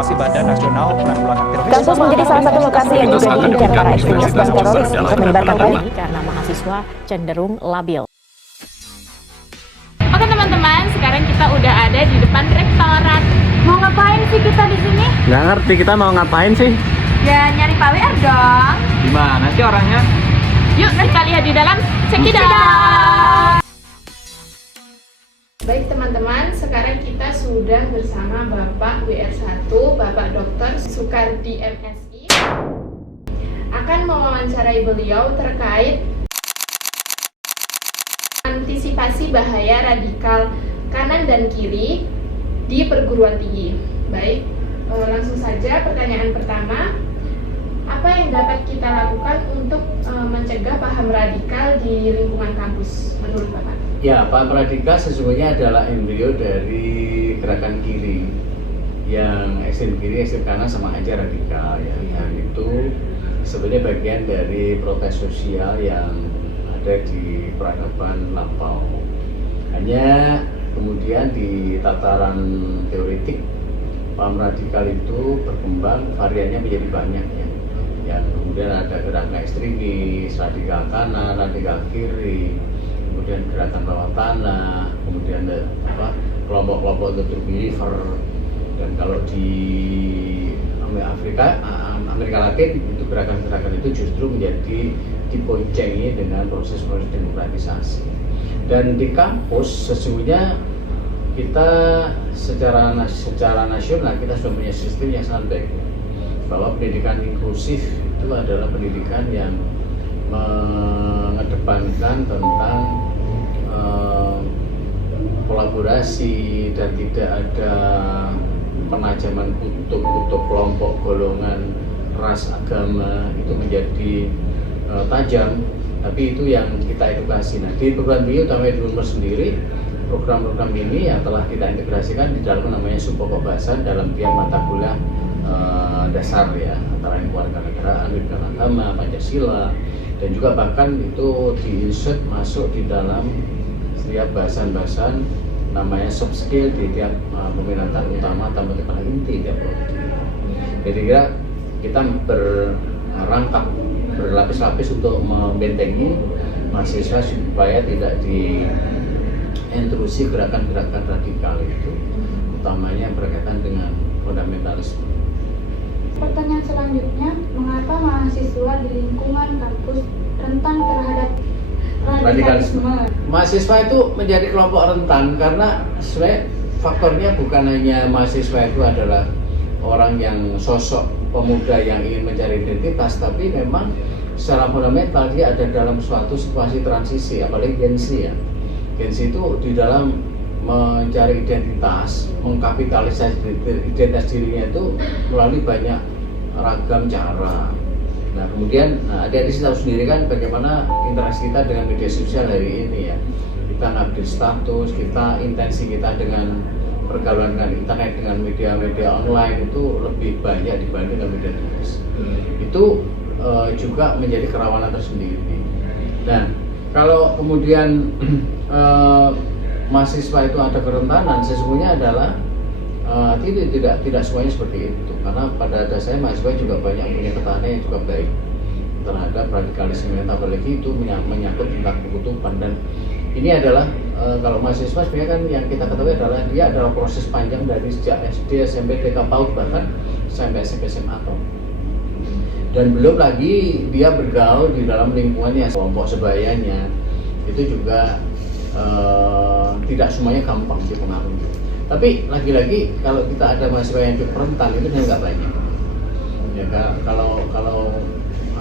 Promosi Badan Nasional Penanggulangan Terorisme. Kampus menjadi salah satu lokasi yang juga diincar para ekstremis dan teroris untuk menyebarkan paham karena mahasiswa cenderung labil. Oke teman-teman, sekarang kita udah ada di depan rektorat. Mau ngapain sih kita di sini? Nggak ngerti kita mau ngapain sih? Ya nyari Pak WR dong. Gimana sih orangnya? Yuk kita lihat di dalam. Cekidot. Baik teman-teman, sekarang kita sudah bersama Bapak WR1, Bapak Dr. Sukardi MSI, akan mewawancarai beliau terkait antisipasi bahaya radikal kanan dan kiri di perguruan tinggi. Baik, langsung saja pertanyaan pertama. Apa yang dapat kita lakukan untuk mencegah paham radikal di lingkungan kampus menurut Bapak? Ya, paham radikal sesungguhnya adalah embrio dari gerakan kiri yang ekstrem kiri, ekstrem kanan sama aja radikal ya. Dan itu sebenarnya bagian dari protes sosial yang ada di peradaban lampau. Hanya kemudian di tataran teoretik paham radikal itu berkembang, variannya menjadi banyak ya. Yang kemudian ada gerakan ekstremis, radikal kanan, radikal kiri, kemudian gerakan bawah tanah, kemudian kelompok-kelompok true believer. Dan kalau di Amerika Latin itu gerakan-gerakan itu justru menjadi diboncengi dengan proses-proses demokratisasi. Dan di kampus sesungguhnya kita secara nasional kita sudah punya sistem yang sangat baik, bahwa pendidikan inklusif itu adalah pendidikan yang mengedepankan tentang kolaborasi dan tidak ada penajaman kutub kelompok, golongan, ras, agama itu menjadi tajam, tapi itu yang kita edukasi. Nah, di perguruan tinggi utamanya di UNMER sendiri, program-program ini yang telah kita integrasikan di dalam namanya subpokok bahasan dalam tiap mata kuliah dasar ya, antara kewarganegaraan, pendidikan agama, Pancasila, dan juga bahkan itu diinsert masuk di dalam setiap bahasan-bahasan namanya soft skill di tiap peminatan utama atau paling inti tiap prodi. Jadi kira kita berangkap berlapis-lapis untuk membentengi mahasiswa supaya tidak diintrusi gerakan-gerakan radikal itu, utamanya berkaitan dengan fundamentalisme. Pertanyaan selanjutnya, mengapa mahasiswa di lingkungan kampus rentan terhadap radikalisme? Mahasiswa itu menjadi kelompok rentan karena sebenarnya faktornya bukan hanya mahasiswa itu adalah orang yang sosok pemuda yang ingin mencari identitas, tapi memang secara fundamental dia ada dalam suatu situasi transisi, apalagi Gen Z ya. Gen Z itu di dalam mencari identitas, mengkapitalisasi identitas dirinya itu melalui banyak ragam cara. Nah kemudian adik-adik tahu sendiri kan bagaimana interaksi kita dengan media sosial hari ini ya. Kita ngupdate status, intensi kita dengan pergaulan dengan internet, dengan media-media online itu lebih banyak dibanding dengan media tulis. Itu juga menjadi kerawanan tersendiri. Nah kalau kemudian mahasiswa itu ada kerentanan, sesungguhnya adalah tidak semuanya seperti itu, karena pada dasarnya mahasiswa juga banyak punya ketahanan yang juga baik terhadap radikalisme, apalagi itu menyangkut tentang kekutuban. Dan ini adalah kalau mahasiswa sebenarnya kan yang kita ketahui adalah dia adalah proses panjang dari sejak SD, SMP, TK, PAUD bahkan sampai SMP, SMA atau dan belum lagi dia bergaul di dalam lingkungannya, kelompok sebayanya itu juga tidak semuanya gampang dipengaruhi. Tapi lagi-lagi kalau kita ada mahasiswa yang cukup rentan itu nggak banyak. Ya kalau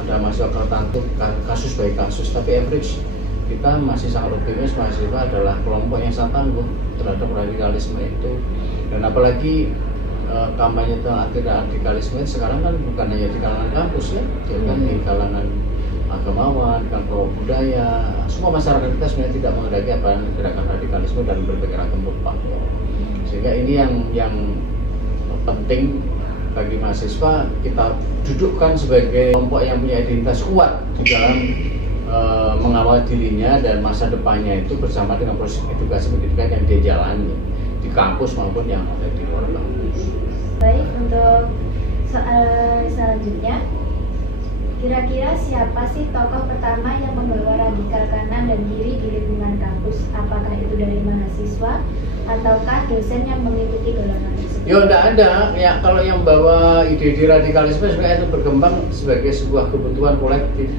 ada mahasiswa rentan itu kasus baik kasus, tapi average kita masih sangat optimis mahasiswa adalah kelompok yang sangat tangguh terhadap radikalisme itu. Dan apalagi kampanye tentang anti radikalisme sekarang kan bukan hanya di kalangan kampus ya, kan di kalangan agamawan, kelompok budaya, semua masyarakat kita sebenarnya tidak menghadapi apa gerakan radikalisme dan berbagai ragam rupa. Sehingga ini yang penting bagi mahasiswa kita dudukkan sebagai kelompok yang punya identitas kuat di dalam mengawal dirinya dan masa depannya itu bersama dengan proses edukasi pendidikan yang dia jalani di kampus maupun yang ada di luar kampus. Baik, untuk Soal selanjutnya, kira-kira siapa sih tokoh pertama yang membawa radikal kanan dan kiri di lingkungan kampus? Apakah itu dari mahasiswa ataukah dosen yang mengikuti golongan tersebut? Ya enggak ada, ya kalau yang bawa ide-ide radikalisme sebenarnya itu berkembang sebagai sebuah kebutuhan kolektif.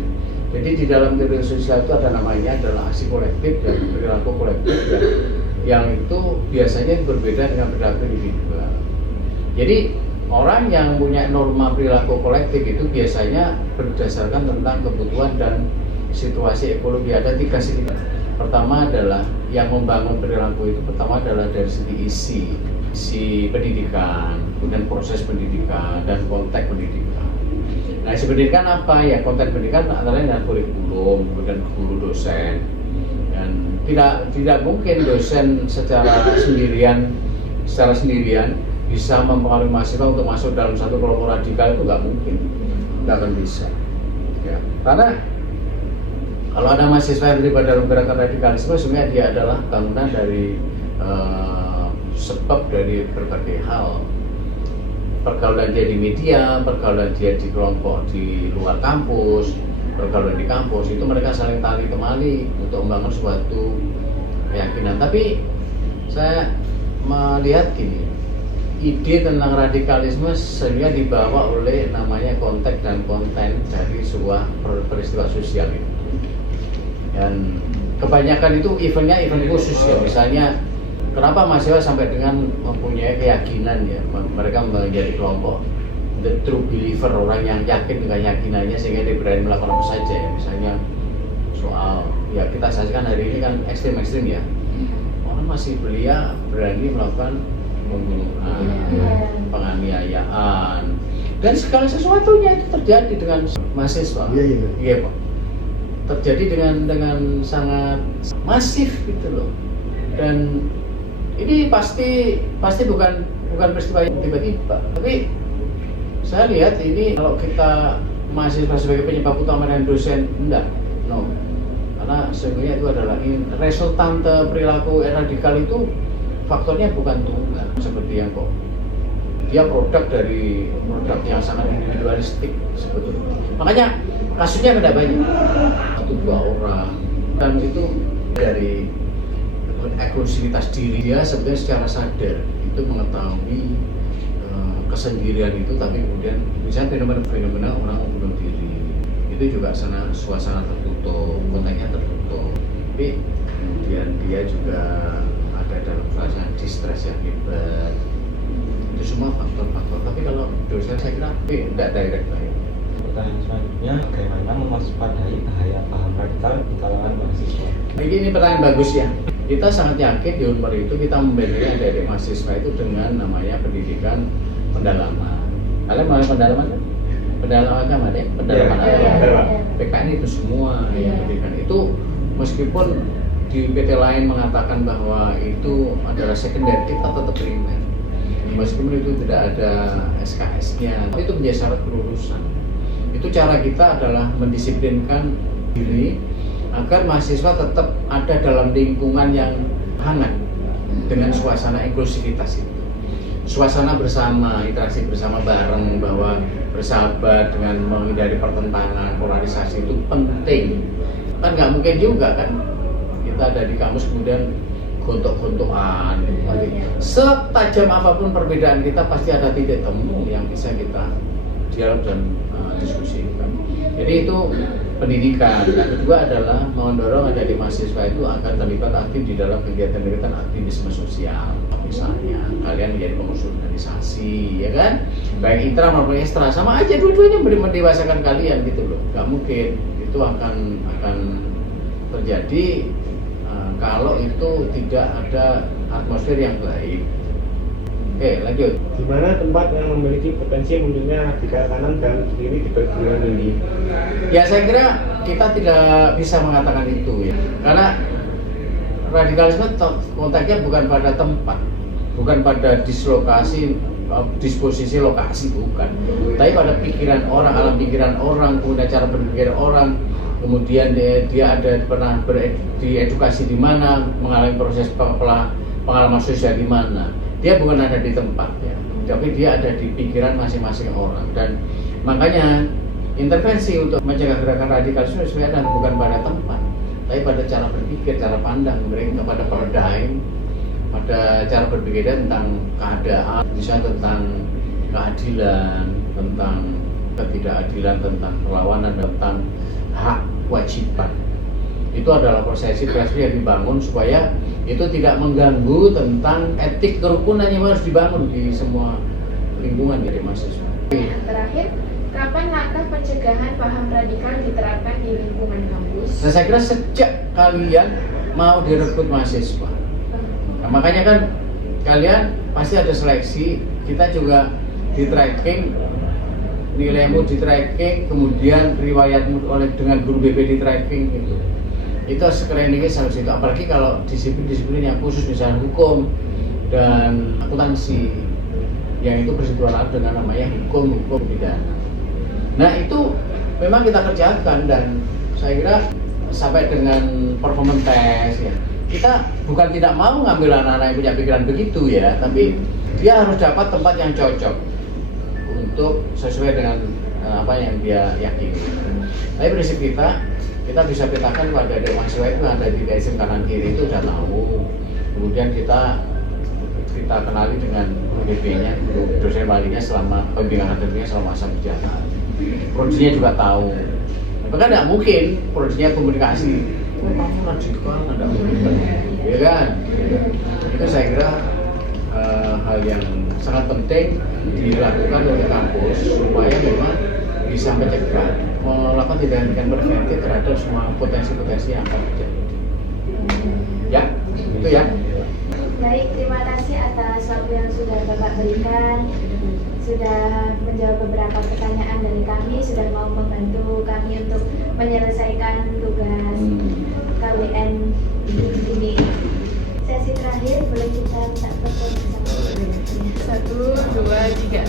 Jadi di dalam teori sosial itu ada namanya adalah aksi kolektif dan perilaku kolektif yang itu biasanya berbeda dengan perilaku individual. Jadi orang yang punya norma perilaku kolektif itu biasanya berdasarkan tentang kebutuhan dan situasi ekologi. Ada 3 sisi. Pertama adalah yang membangun perilaku itu pertama adalah dari segi isi pendidikan, kemudian proses pendidikan dan konteks pendidikan. Nah, isi pendidikan apa ya? Konteks pendidikan antara lain adalah kurikulum, kemudian guru, dosen. Dan tidak mungkin dosen secara sendirian bisa mempengaruhi mahasiswa untuk masuk dalam satu kelompok radikal, itu nggak mungkin, nggak akan bisa. Ya. Karena kalau ada mahasiswa yang terlibat dalam gerakan radikalisme, sebenarnya dia adalah bangunan dari sebab dari berbagai hal. Pergaulan dia di media, pergaulan dia di kelompok di luar kampus, pergaulan di kampus, itu mereka saling tarik temali untuk membangun suatu keyakinan. Tapi saya melihat gini, ide tentang radikalisme sebenarnya dibawa oleh namanya konteks dan konten dari sebuah peristiwa sosial itu. Dan kebanyakan itu event khusus ya, misalnya kenapa mahasiswa sampai dengan mempunyai keyakinan ya, mereka menjadi kelompok the true believer, orang yang yakin dengan keyakinannya sehingga dia berani melakukan apa saja ya, misalnya soal ya kita saksikan hari ini kan ekstrim ya, orang masih belia berani melakukan pembunuhan, penganiayaan dan segala sesuatunya itu terjadi dengan mahasiswa. Iya Pak, terjadi dengan sangat masif gitu loh. Dan ini pasti bukan peristiwa yang tiba-tiba, tapi saya lihat ini kalau kita mahasiswa sebagai penyebab utama dan dosen, karena sebenarnya itu adalah resultante perilaku radikal itu faktornya bukan tunggal seperti yang kok dia produk yang sangat individualistik sebetulnya. Makanya kasusnya tidak banyak, 1-2 orang, dan itu dari eksklusivitas diri dia sebenarnya secara sadar itu mengetahui kesendirian itu, tapi kemudian misalnya fenomena orang membunuh diri itu juga suasana tertutup, konteksnya tertutup, tapi kemudian dia juga ada dalam fase distres yang hebat. Itu semua faktor-faktor, tapi kalau dosen saya kira tidak direct baik. Pertanyaan selanjutnya, bagaimana mewaspadai bahaya paham radikal di kalangan mahasiswa? Ini pertanyaan bagus ya. Kita sangat yakin di Unpar itu kita memberi adik-adik mahasiswa itu dengan namanya pendidikan pendalaman. Kalian mau pendalaman? Pendalaman agama deh, pendalaman agama. PKN itu semua yang pendidikan itu, meskipun di PT lain mengatakan bahwa itu adalah sekunder, kita tetap primer. Meskipun itu tidak ada SKS-nya, itu menjadi syarat kelulusan. Itu cara kita adalah mendisiplinkan diri agar mahasiswa tetap ada dalam lingkungan yang hangat dengan suasana inklusivitas itu. Suasana bersama, interaksi bersama bareng, bahwa bersahabat dengan menghindari pertentangan, polarisasi itu penting. Kan nggak mungkin juga kan kita ada di kampus kemudian gontok-gontokan. Setajam apapun perbedaan kita pasti ada titik temu yang bisa kita dialog dan diskusikan. Jadi itu pendidikan. Yang kedua adalah mendorong adik mahasiswa itu akan terlibat aktif di dalam kegiatan-kegiatan aktivisme sosial. Misalnya kalian menjadi pengurus organisasi, ya kan? Baik intra maupun ekstra, sama aja dua-duanya mendewasakan kalian gitu loh. Gak mungkin itu akan terjadi kalau itu tidak ada atmosfer yang baik. Oke, lanjut. Di mana tempat yang memiliki potensi munculnya radikal kanan dan kiri di perguruan tinggi? Ya saya kira kita tidak bisa mengatakan itu ya, karena radikalisme konteksnya bukan pada tempat, bukan pada disposisi lokasi, bukan, tapi pada pikiran orang, alam pikiran orang, kemudian cara berpikir orang, kemudian dia ada pernah diedukasi di mana, mengalami proses pengalaman sosial di mana. Dia bukan ada di tempat ya. tapi dia ada di pikiran masing-masing orang. Dan makanya intervensi untuk mencegah gerakan radikalisme sebenarnya bukan pada tempat, tapi pada cara berpikir, cara pandang mereka, pada paradigm, pada cara berpikir tentang keadaan, misalnya tentang keadilan, tentang ketidakadilan, tentang perlawanan, tentang hak kewajiban. Itu adalah prosesi yang dibangun supaya itu tidak mengganggu tentang etik kerukunan yang harus dibangun di semua lingkungan dari mahasiswa. Yang terakhir, kapan langkah pencegahan paham radikal diterapkan di lingkungan kampus? Nah, saya kira sejak kalian mau direkrut mahasiswa. Nah, makanya kan kalian pasti ada seleksi, kita juga di tracking, nilaimu di tracking, kemudian riwayatmu dengan guru BP di tracking gitu. Itu screeningnya sampai situ, apalagi kalau disiplin-disiplin yang khusus misalnya hukum dan akuntansi yang itu bersentuhan dengan namanya hukum pidana. Nah itu memang kita kerjakan dan saya kira sampai dengan performance test ya, kita bukan tidak mau ngambil anak-anak yang punya pikiran begitu ya, tapi dia harus dapat tempat yang cocok untuk sesuai dengan apa yang dia yakini. Tapi prinsip kita bisa petakan pada adik mahasiswa itu ada di DSM kanan kiri itu udah tahu. Kemudian kita kenali dengan BP-nya, dosen walinya selama pembimbingan akademiknya selama masa perjalanan. Prodinya juga tahu. Maka tidak mungkin prodinya komunikasi. Oh, kamu radikal, tidak mungkin, ya kan? Itu saya kira hal yang sangat penting dilakukan oleh kampus supaya memang bisa mencegah, melakukan tindakan preventif terhadap semua potensi-potensi yang akan terjadi. Ya, itu ya. Baik, terima kasih atas waktu yang sudah Bapak berikan, sudah menjawab beberapa pertanyaan dari kami, sudah mau membantu kami untuk menyelesaikan tugas KWN ini. Sesi terakhir boleh kita minta foto bersama. 1, 2, 3.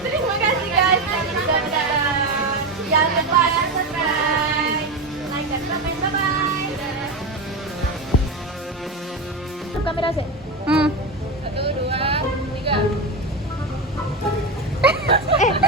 Terima kasih guys yang sudah menonton. Jangan lupa subscribe, like dan komen. Bye bye. Kamera sih. 1, 2, 3.